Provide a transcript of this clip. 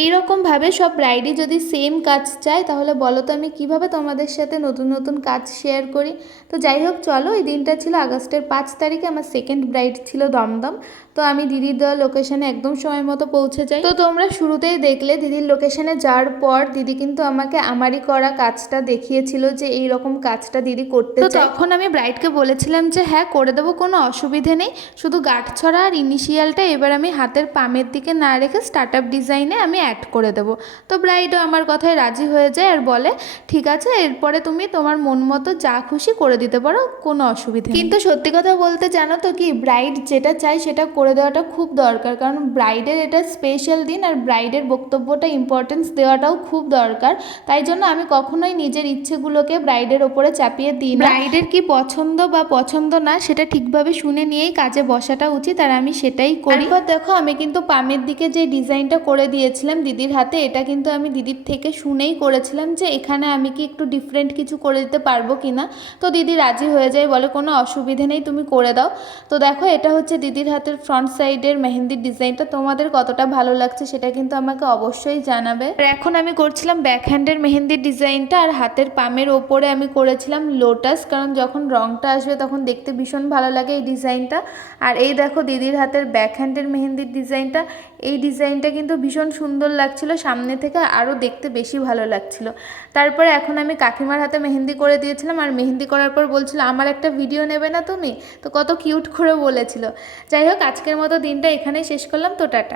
এই রকমভাবে সব ব্রাইডই যদি সেম কাজ চায় তাহলে বলো তো আমি কিভাবে তোমাদের সাথে নতুন নতুন কাজ শেয়ার করি। তো যাই হোক চলো, এই দিনটা ছিল আগস্টের 5 তারিখে, আমার সেকেন্ড ব্রাইড ছিল দমদম। তো আমি দিদির দেওয়া লোকেশনে একদম সময় মতো পৌঁছে যাই। তো তোমরা শুরুতেই দেখলে দিদির লোকেশনে যাওয়ার পর দিদি কিন্তু আমাকে আমারই করা কাজটা দেখিয়েছিল যে এই রকম কাজটা দিদি করতে চায়। তো তখন আমি ব্রাইডকে বলেছিলাম যে হ্যাঁ করে দেবো, কোনো অসুবিধে নেই, শুধু গাঁটছড়া আর ইনিশিয়ালটা এবার আমি হাতের পামের দিকে না রেখে স্টার্ট আপ ডিজাইনে আমি অ্যাড করে দেবো। তো ব্রাইডও আমার কথায় রাজি হয়ে যায় আর বলে ঠিক আছে, এরপরে তুমি তোমার মন মতো যা খুশি করে দিতে পারো, কোনো অসুবিধা নেই। কিন্তু সত্যি কথা বলতে জানো তো কি, ব্রাইড যেটা চায় সেটা করে দেওয়াটা খুব দরকার, কারণ ব্রাইডের এটা স্পেশাল দিন আর ব্রাইডের বক্তব্যটা ইম্পর্টেন্স দেওয়াটাও খুব দরকার। তাই জন্য আমি কখনোই নিজের ইচ্ছেগুলোকে ব্রাইডের ওপরে চাপিয়ে দিই না। ব্রাইডের কি পছন্দ বা পছন্দ না সেটা ঠিকভাবে শুনে নিয়েই কাজে বসাটা উচিত, আর আমি সেটাই করি। এরপর দেখো আমি কিন্তু পামের দিকে যে ডিজাইনটা করে দিয়েছিলাম দিদির হাতে, এটা কিন্তু আমি দিদির থেকে শুনেই করেছিলাম যে এখানে আমি কি একটু ডিফারেন্ট কিছু করে দিতে পারবো কিনা। তো দিদি রাজি হয়ে যায়, বলে কোনো অসুবিধে নেই, তুমি করে দাও। তো দেখো এটা হচ্ছে দিদির হাতের ফ্রন্ট সাইডের মেহেন্দির ডিজাইনটা। তোমাদের কতটা ভালো লাগছে সেটা কিন্তু আমাকে অবশ্যই জানাবে। আর এখন আমি করছিলাম ব্যাক হ্যান্ডের মেহেন্দির ডিজাইনটা, আর হাতের পামের ওপরে আমি করেছিলাম লোটাস, কারণ যখন রংটা আসবে তখন দেখতে ভীষণ ভালো লাগে এই ডিজাইনটা। আর এই দেখো দিদির হাতের ব্যাক হ্যান্ডের মেহেন্দির ডিজাইনটা, এই ডিজাইনটা কিন্তু ভীষণ সুন্দর লাগছিল সামনে থেকে, আরও দেখতে বেশি ভালো লাগছিল। তারপরে এখন আমি কাকিমার হাতে মেহেন্দি করে দিয়েছিলাম, আর মেহেন্দি করার পর বলছিল আমার একটা ভিডিও নেবে না তুমি, তো কত কিউট করে বলেছিল। যাই হোক আজকের মতো দিনটা এখানেই শেষ করলাম, তো টাটা।